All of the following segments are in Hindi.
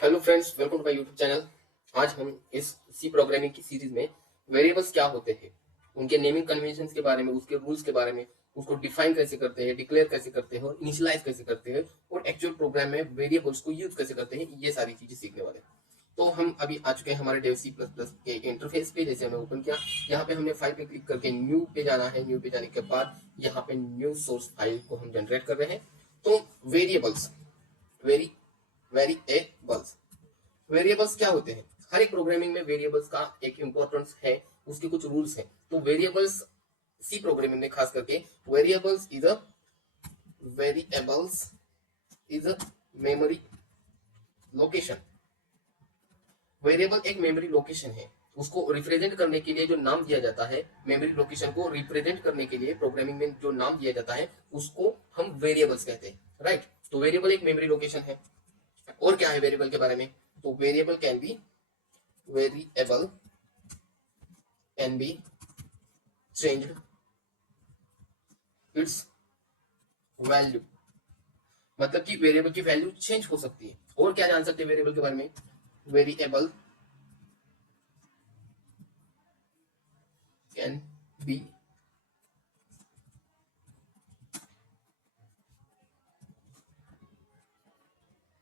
Hello friends, welcome to my YouTube channel. आज हम इस सी प्रोग्रामिंग की सीरीज में वेरिएबल्स क्या होते हैं, उनके नेमिंग कन्वेंशंस के बारे में, उसके रूल्स के बारे में, उसको डिफाइन कैसे करते हैं, डिक्लेयर कैसे करते हैं और इनिशियलाइज कैसे करते हैं और एक्चुअल प्रोग्राम में वेरिएबल्स को यूज कैसे करते हैं, ये सारी चीजें सीखने वाले हैं। तो हम अभी आ चुके हैं हमारे डेव सी प्लस प्लस के इंटरफेस पे। जैसे हमें ओपन किया, यहाँ पे हमने फाइल पे क्लिक करके न्यू पे जाना है। न्यू पे जाने के बाद यहाँ पे न्यू सोर्स फाइल को हम जनरेट कर रहे हैं। तो वेरिएबल्स, वेरी वेरिएबल्स वेरिएबल्स क्या होते हैं? हर एक प्रोग्रामिंग में वेरिएबल्स का एक इंपॉर्टेंस है, उसके कुछ रूल्स हैं। तो वेरिएबल्स सी प्रोग्रामिंग में खास करके variables is a memory location. Variable एक मेमोरी लोकेशन है। उसको रिप्रेजेंट करने के लिए जो नाम दिया जाता है, मेमोरी लोकेशन को रिप्रेजेंट करने के लिए प्रोग्रामिंग में जो नाम दिया जाता है उसको हम वेरिएबल्स कहते हैं, राइट। तो वेरिएबल एक मेमोरी लोकेशन है। और क्या है वेरिएबल के बारे में? तो variable can be changed it's value. मतलब कि वेरिएबल की वैल्यू चेंज हो सकती है। और क्या जान सकते हैं वेरिएबल के बारे में? वेरिएबल कैन बी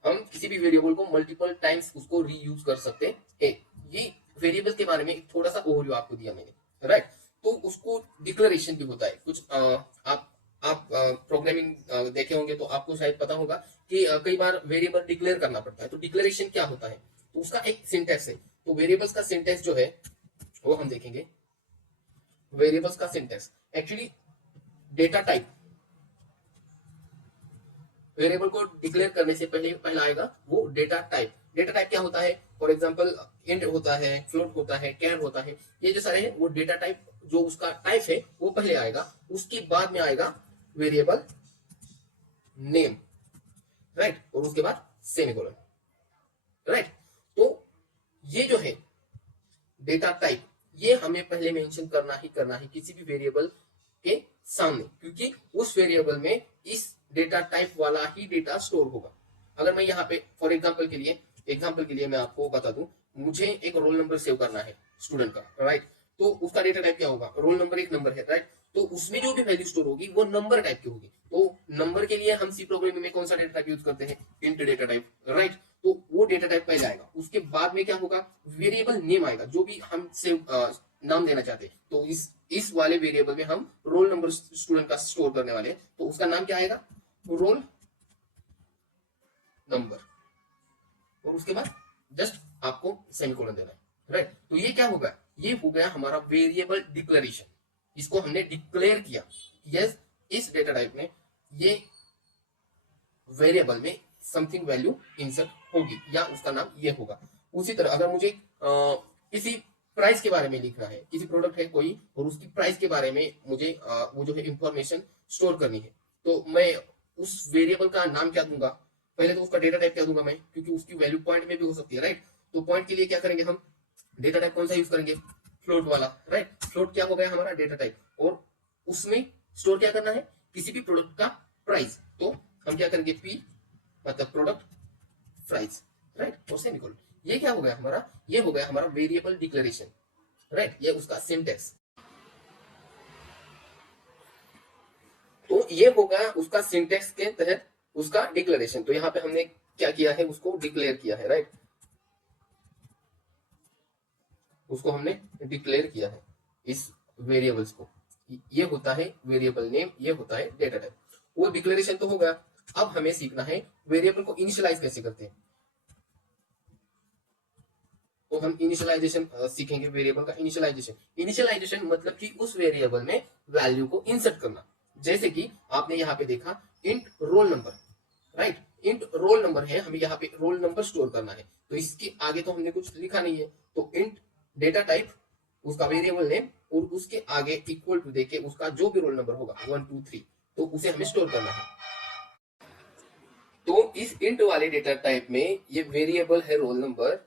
हम किसी भी वेरिएबल को मल्टीपल टाइम्स उसको रीयूज कर सकते हैं। ये वेरिएबल के बारे में थोड़ा सा ओवरव्यू आपको दिया मैंने, राइट। तो उसको डिक्लेरेशन भी होता है कुछ। आप प्रोग्रामिंग देखे होंगे तो आपको शायद पता होगा कि कई बार वेरिएबल डिक्लेयर करना पड़ता है। तो डिक्लेरेशन क्या होता है? तो उसका एक सिंटेक्स है। तो वेरिएबल्स का सिंटेक्स जो है वो हम देखेंगे। वेरिएबल्स का syntax actually data type, variable को डिक्लेयर करने से पहले पहला आएगा वो डेटा टाइप। डेटा टाइप क्या होता है? फॉर एग्जांपल इंट होता है, फ्लोट होता है, कैर होता है। ये जो सारे हैं वो डेटा टाइप, जो उसका टाइप है वो पहले आएगा। उसके बाद में आएगा वेरिएबल नेम, राइट। और उसके बाद सेमीकोलन, राइट। तो ये जो है डेटा टाइप, ये हमें पहले मेंशन करना ही किसी भी वेरिएबल के सामने, क्योंकि उस वेरिएबल में इस डेटा टाइप वाला ही डेटा स्टोर होगा। अगर मैं यहाँ पे फॉर एग्जाम्पल के लिए मैं आपको बता दूं, मुझे एक रोल नंबर सेव करना है स्टूडेंट का, राइट। तो उसका डेटा टाइप क्या होगा? रोल नंबर एक नंबर है, राइट। तो उसमें जो भी वैल्यू स्टोर होगी वो नंबर टाइप की होगी। तो नंबर के लिए हम सी प्रोग्रामिंग में कौन सा डेटा टाइप यूज करते हैं? Int data type, right. तो वो डेटा टाइप पहले आएगा। उसके बाद में क्या होगा? वेरिएबल नेम आएगा, जो भी हम सेव नाम देना चाहते हैं। तो इस वाले वेरिएबल में हम रोल नंबर स्टूडेंट का स्टोर करने वाले हैं। तो उसका नाम क्या आएगा? Roll number. और उसके बाद जस्ट आपको सेमीकोलन देना है, राइट। तो ये क्या होगा? ये हो गया हमारा वेरिएबल डिक्लेरेशन। इसको हमने डिक्लेयर किया, यस, इस डेटा टाइप में ये वेरिएबल में समथिंग वैल्यू इंसर्ट होगी या उसका नाम ये होगा। उसी तरह अगर मुझे किसी प्राइस के बारे में लिखना है, किसी प्रोडक्ट है कोई और उसकी प्राइस के बारे में मुझे वो जो है इंफॉर्मेशन स्टोर करनी है, तो मैं उस वेरिएबल का नाम क्या दूंगा? पहले तो उसका डेटा टाइप क्या दूंगा मैं, क्योंकि उसकी वैल्यू पॉइंट में भी हो सकती है, राइट। तो पॉइंट के लिए क्या करेंगे हम? डेटा टाइप कौन सा यूज करेंगे? फ्लोट वाला, राइट। फ्लोट क्या हो गया हमारा? Data type. और उसमें स्टोर क्या करना है? किसी भी प्रोडक्ट का प्राइस। तो हम क्या करेंगे? पी मतलब प्रोडक्ट प्राइस, राइट। और सेमीकोलन। ये क्या हो गया हमारा? ये हो गया हमारा वेरिएबल डिक्लेरेशन, राइट। ये उसका सिंटेक्स। तो ये होगा उसका सिंटेक्स के तहत उसका डिक्लेरेशन। तो यहाँ पे हमने क्या किया है? उसको डिक्लेयर किया है, राइट। उसको हमने डिक्लेयर किया है इस वेरिएबल्स को। ये होता है वेरिएबल नेम, ये होता है डेटा टाइप। वो डिक्लेरेशन तो होगा। अब हमें सीखना है वेरिएबल को इनिशियलाइज कैसे करते हैं। तो हम इनिशियलाइजेशन सीखेंगे, वेरिएबल का इनिशियलाइजेशन। इनिशियलाइजेशन मतलब कि उस वेरिएबल में वैल्यू को इंसर्ट करना। जैसे कि आपने यहाँ पे देखा int roll number, right. Int roll number है, हमें यहाँ पे रोल नंबर स्टोर करना है। तो इसके आगे तो हमने कुछ लिखा नहीं है। तो इंट डेटा टाइप, उसका वेरिएबल नेम और उसके आगे इक्वल टू देके उसका जो भी रोल नंबर होगा 1 2 3, तो उसे हमें स्टोर करना है। तो इस इंट वाले डेटा टाइप में ये वेरिएबल है रोल नंबर,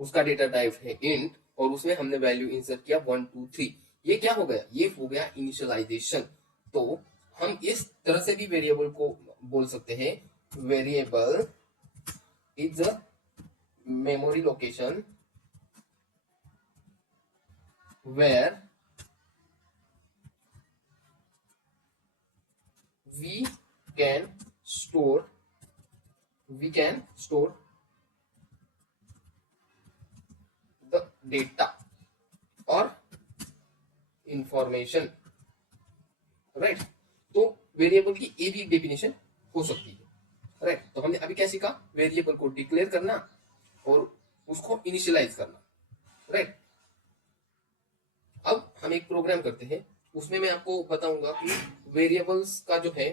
उसका डेटा टाइप है इंट और उसमें हमने वैल्यू इंसर्ट किया 1 2 3। ये क्या हो गया? ये हो गया इनिशियलाइजेशन। तो हम इस तरह से भी वेरिएबल को बोल सकते हैं, variable is a memory location where we can store the data or information, right. तो वेरिएबल की ये भी डेफिनेशन हो सकती है, राइट। तो हमने अभी क्या सीखा, वेरिएबल को डिक्लेयर करना और उसको इनिशियलाइज करना, राइट। अब हम एक प्रोग्राम करते हैं, उसमें मैं आपको बताऊंगा कि वेरिएबल्स का जो है,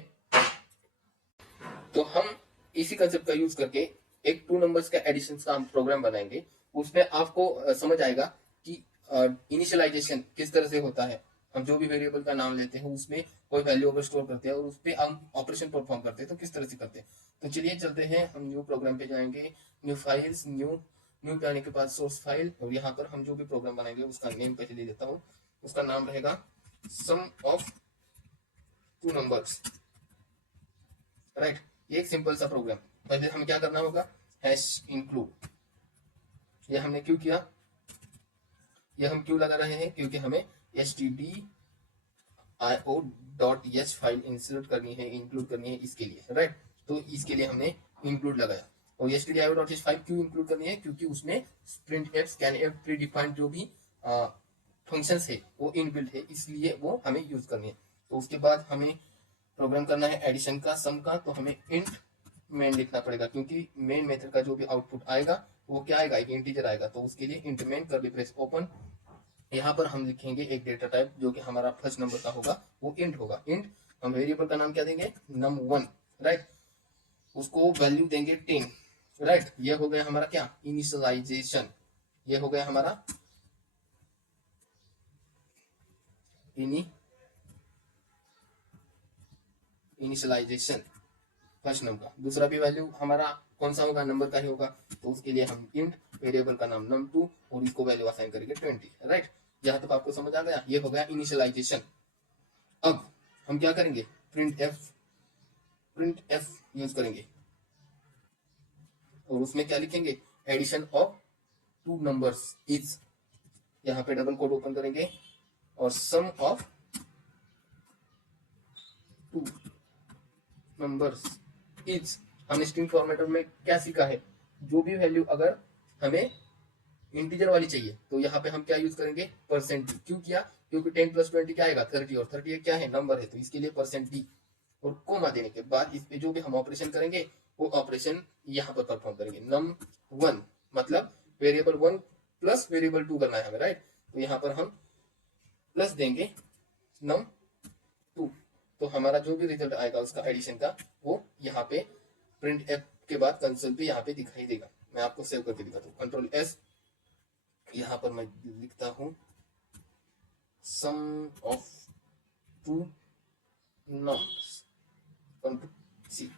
तो हम इसी कंसेप्ट का यूज करके एक 2 नंबर्स का एडिशन का हम प्रोग्राम बनाएंगे। उसमें आपको समझ आएगा कि इनिशियलाइजेशन किस तरह से होता है। हम जो भी वेरिएबल का नाम लेते हैं उसमें कोई वैल्यू अगर स्टोर करते हैं और उस पर हम ऑपरेशन परफॉर्म करते हैं तो किस तरह से करते हैं। तो चलिए चलते हैं, हम न्यू प्रोग्राम पे जाएंगे, न्यू फाइल्स, न्यू पे आने के बाद सोर्स फाइल, और यहाँ पर हम जो भी प्रोग्राम बनाएंगे उसका नेम पहले ले लेता हूँ। उसका नाम रहेगा सम ऑफ 2 नंबर्स, राइट। ये एक सिंपल सा प्रोग्राम। पहले हमें क्या करना होगा, हैश इंक्लूड। ये हमने क्यों किया, ये हम क्यों लगा रहे हैं, क्योंकि हमें stdio.h फाइल इंसर्ट करनी है, इंक्लूड करनी है, इसके लिए, राइट। तो इसके लिए हमने इंक्लूड लगाया। और stdio.h फाइल क्यों इंक्लूड करनी है, क्योंकि उसमें printf, scanf, प्रीडिफाइंड जो भी फंक्शंस है वो इनबिल्ट है, इसलिए वो हमें यूज करनी है। तो उसके बाद हमें प्रोग्राम करना है एडिशन का, सम का, तो हमें इंट मेन लिखना पड़ेगा, क्योंकि मेन मेथड का जो भी आउटपुट आएगा वो क्या आएगा, एक इंटीजर आएगा। तो उसके लिए int main curly brace open, यहाँ पर हम लिखेंगे एक डेटा टाइप जो कि हमारा फर्स्ट नंबर का होगा, वो इंट होगा। इंट हम वेरिएबल का नाम क्या देंगे, num1, राइट। उसको वैल्यू देंगे 10, राइट। ये हो गया हमारा क्या, इनिशियलाइजेशन। ये हो गया हमारा इनिशियलाइजेशन फर्स्ट नंबर। दूसरा भी वैल्यू हमारा कौन सा होगा, नंबर का ही होगा। तो उसके लिए हम इंट वेरिएबल का नाम num2 और इसको वैल्यू असाइन करेंगे 20, राइट। जहां तक आपको समझ आ गया, ये हो गया इनिशियलाइजेशन। अब हम क्या करेंगे, प्रिंट एफ यूज करेंगे, और उसमें क्या लिखेंगे, एडिशन ऑफ 2 नंबर्स इज, यहाँ पे डबल कोड ओपन करेंगे, और सम ऑफ 2 नंबर्स इज। हमने स्ट्रिंग फॉर्मेटर में क्या सीखा है, जो भी वैल्यू अगर हमें इंटीजर वाली चाहिए तो यहाँ पे हम क्या यूज करेंगे, परसेंट डी। क्यों किया, क्योंकि 10 + 20 क्या आएगा, 30, और 30 क्या है, नंबर है, तो इसके लिए परसेंट डी। और कोमा देने के बाद इस पे जो भी हम ऑपरेशन करेंगे वो ऑपरेशन यहाँ पर परफॉर्म करेंगे। num1 मतलब वेरिएबल 1 प्लस वेरिएबल 2 करना है हमें, राइट। तो यहाँ पर हम प्लस देंगे num2, तो हमारा जो भी रिजल्ट आएगा उसका एडिशन का, वो यहाँ पे प्रिंट एफ के बाद कंसोल पे यहाँ पे दिखाई देगा। मैं आपको सेव करके दिखाता हूँ, कंट्रोल एस, यहाँ पर मैं लिखता हूँ सम ऑफ 2 नंबर्स, सी,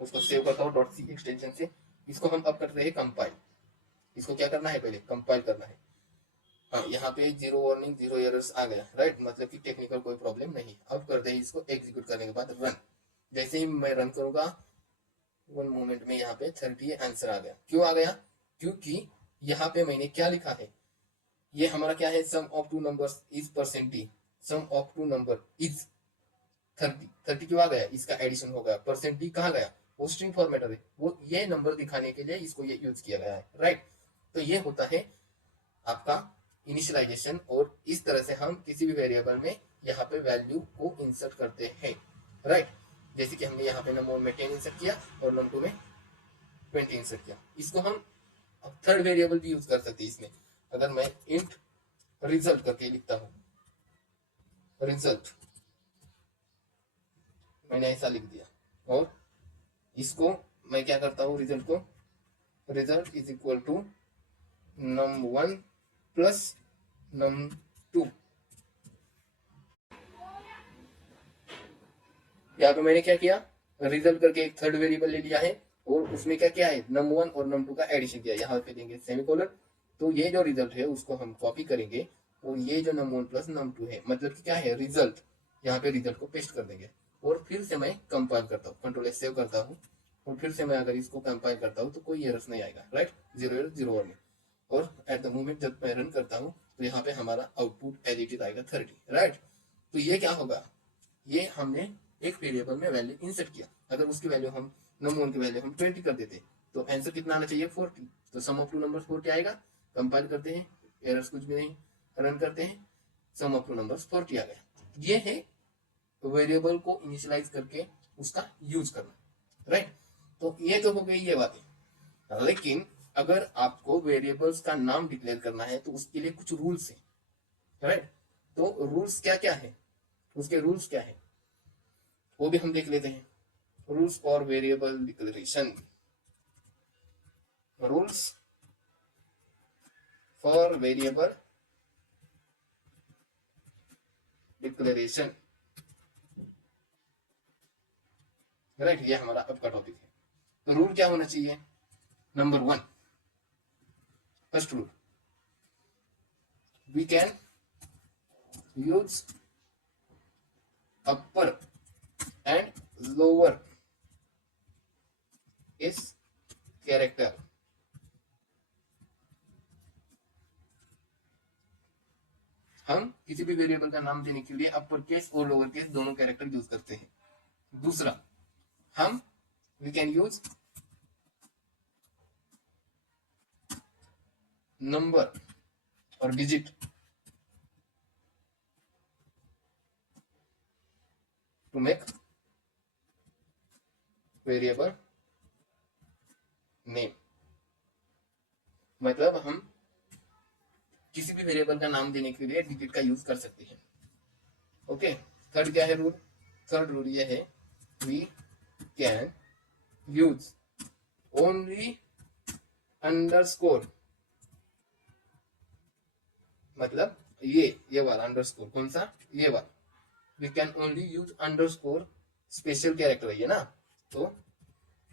उसको सेव करता हूँ .c एक्सटेंशन से। इसको हम अब कर रहे हैं कंपाइल। इसको क्या करना है, पहले कंपाइल करना है। हाँ, यहाँ पे 0 वार्निंग 0 एरर्स आ गया, राइट, मतलब कि टेक्निकल कोई प्रॉब्लम नहीं। अब करते हैं इसको एग्जीक्यूट करने के बाद रन। जैसे ही मैं रन करूंगा 1 मोमेंट में यहाँ पे 30 आंसर आ गया। क्यों आ गया, क्योंकि यहाँ पे मैंने क्या लिखा है, ये हमारा क्या है, sum of 2 numbers is percent D, sum of 2 number is 30। 30 क्यों आ गया, इसका एडिशन हो गया। परसेंट डी कहाँ गया, वो स्ट्रिंग फॉर्मेटर है, वो ये नंबर दिखाने के लिए इसको ये यूज किया गया है, राइट। तो ये होता है आपका इनिशियलाइजेशन, और इस तरह से हम किसी भी वेरिएबल में यहाँ पे वैल्यू को इंसर्ट करते हैं, राइट। जैसे कि हमने यहाँ पे नंबर में 10 इंसर्ट किया और नंबर में 20 इंसर्ट किया। इसको हम थर्ड वेरिएबल भी यूज कर सकते हैं इसमें। अगर मैं इंट रिजल्ट करके लिखता हूँ, रिजल्ट मैंने ऐसा लिख दिया, और इसको मैं क्या करता हूँ, रिजल्ट को, result is equal to num1 plus num2। यहाँ पे मैंने क्या किया, रिजल्ट करके एक थर्ड वेरिएबल ले लिया है, और उसमें क्या किया है, num1 और num2 का एडिशन किया। यहाँ पे देंगे सेमीकोलन। तो ये जो रिजल्ट है उसको हम कॉपी करेंगे, और ये जो num1 प्लस num2 है, मतलब कि क्या है, रिजल्ट, यहाँ पे रिजल्ट को पेस्ट कर देंगे। और फिर से मैं कंपाइल करता हूँ, कंट्रोल एस सेव करता हूँ, और फिर से मैं अगर इसको कंपाइल करता हूँ तो कोई एरर्स नहीं आएगा, राइट, 0 एरर 0 वार्निंग। और एट द मोमेंट जब मैं रन करता हूँ तो यहाँ पे हमारा आउटपुट एज इट इज आएगा 30, राइट। तो ये क्या होगा, ये हमने एक वेरिएबल में वैल्यू इंसर्ट किया, अगर उसकी वैल्यू हम नंबर की वैल्यू हम 20 कर देते तो आंसर कितना आना चाहिए 40, तो सम ऑफ टू नंबर्स 40 आएगा। कंपाइल करते हैं, एरर्स कुछ भी नहीं, रन करते हैं, सम ऑफ टू नंबर्स 40 आ गया। ये है वेरिएबल को इनिशियलाइज करके उसका यूज करना, राइट। तो ये तो हो गई ये बातें, लेकिन अगर आपको वेरिएबल्स का नाम डिक्लेयर करना है तो उसके लिए कुछ रूल्स है, राइट। तो रूल्स क्या क्या है, उसके रूल्स क्या है वो भी हम देख लेते हैं। Rules for variable declaration, rules for variable declaration, right, ये हमारा अब का टॉपिक है। तो रूल क्या होना चाहिए, number 1, first rule, we can use upper and lower case character. हम किसी भी वेरिएबल का नाम देने के लिए अपर केस और लोअर केस दोनों कैरेक्टर यूज करते हैं। दूसरा, हम वी कैन यूज नंबर और digit to make variable name. मतलब हम किसी भी वेरिएबल का नाम देने के लिए डिजिट का यूज कर सकते हैं। ओके, थर्ड क्या है रूल, थर्ड रूल ये है, we can use only underscore, मतलब ये वाला अंडरस्कोर, कौन सा, ये वाला, we can only use underscore special character है ये ना, तो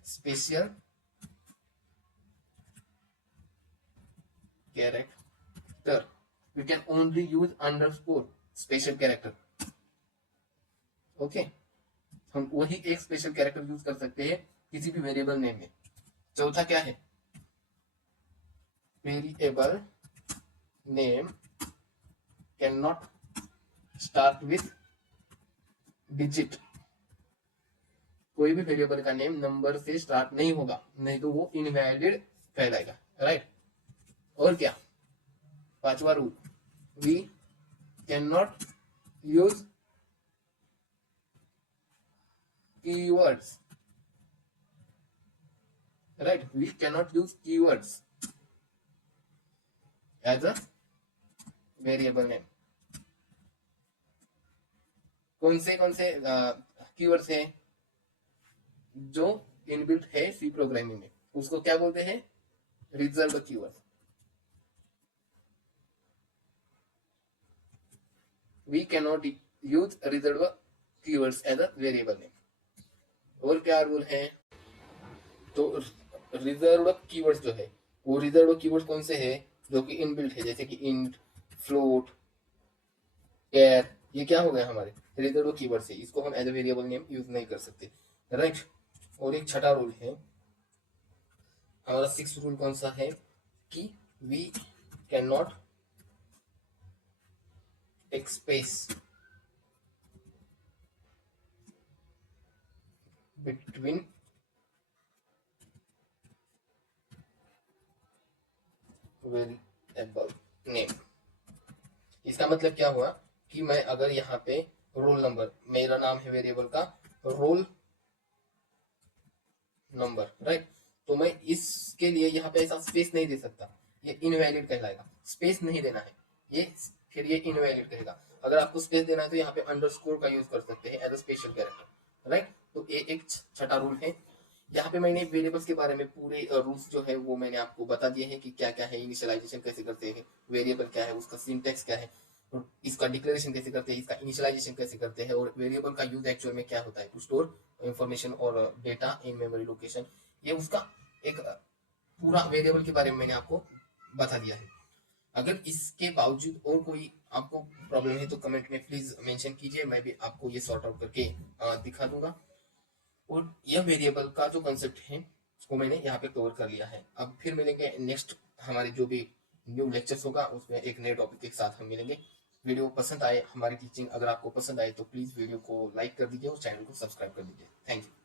special character, we can only use underscore special character. Okay, हम वही एक स्पेशल कैरेक्टर यूज कर सकते हैं किसी भी वेरिएबल नेम में। चौथा क्या है, variable name can not start with digit, कोई भी वेरिएबल का नेम नंबर से स्टार्ट नहीं होगा, नहीं तो वो इनवैलिड कहलाएगा, राइट। और क्या, पांचवा rule, we can not use keywords, right, we can not use keywords as a variable name. कौन से कीवर्ड्स हैं जो इनबिल्ट है सी प्रोग्रामिंग में, उसको क्या बोलते हैं, reserve keyword. We can not use reserve keywords as a variable name. और क्या रूल है, तो रिजर्व कीवर्ड्स जो है वो रिजर्व कीवर्ड्स कौन से है जो कि इनबिल्ट है, जैसे कि इंट, फ्लोट, कैर, ये क्या हो गया हमारे रिजर्व कीवर्ड से, इसको हम as a variable name use नहीं कर सकते, राइट। और एक छठा रूल है हमारा, सिक्स रूल कौन सा है, कि we can not take space between variable name. इसका मतलब क्या हुआ कि मैं अगर यहाँ पे रोल नंबर, मेरा नाम है वेरिएबल का रोल नंबर, राइट, तो मैं इसके लिए यहाँ पे ऐसा स्पेस नहीं दे सकता, ये इनवैलिड कहलाएगा। स्पेस नहीं देना है ये, फिर ये इनवैलिड कहेगा। अगर आपको स्पेस देना है तो यहाँ पे अंडरस्कोर का यूज कर सकते हैं as a special character, right. तो ये एक छठा रूल है। यहाँ पे मैंने वेरिएबल्स के बारे में पूरे रूल्स जो है वो मैंने आपको बता दिए हैं कि क्या क्या है, इनिशियलाइजेशन कैसे करते हैं, वेरिएबल क्या है, उसका सिंटैक्स क्या है, इसका डिक्लेरेशन कैसे करते हैं, इसका इनिशियलाइजेशन कैसे करते हैं, और वेरिएबल का यूज एक्चुअल में क्या होता है, टू स्टोर इंफॉर्मेशन और डेटा इन मेमोरी लोकेशन। ये उसका एक पूरा वेरिएबल के बारे में मैंने आपको बता दिया है। अगर इसके बावजूद और कोई आपको प्रॉब्लम है तो कमेंट में प्लीज मेंशन कीजिए, मैं भी आपको ये सॉर्ट आउट करके दिखा दूंगा। और यह वेरिएबल का जो कंसेप्ट है उसको मैंने यहाँ पे कवर कर लिया है। अब फिर मिलेंगे नेक्स्ट हमारे जो भी न्यू लेक्चर्स होगा उसमें एक नए टॉपिक के साथ हम मिलेंगे। वीडियो पसंद आए, हमारी टीचिंग अगर आपको पसंद आए तो प्लीज वीडियो को लाइक कर दीजिए और चैनल को सब्सक्राइब कर दीजिए। Thank you.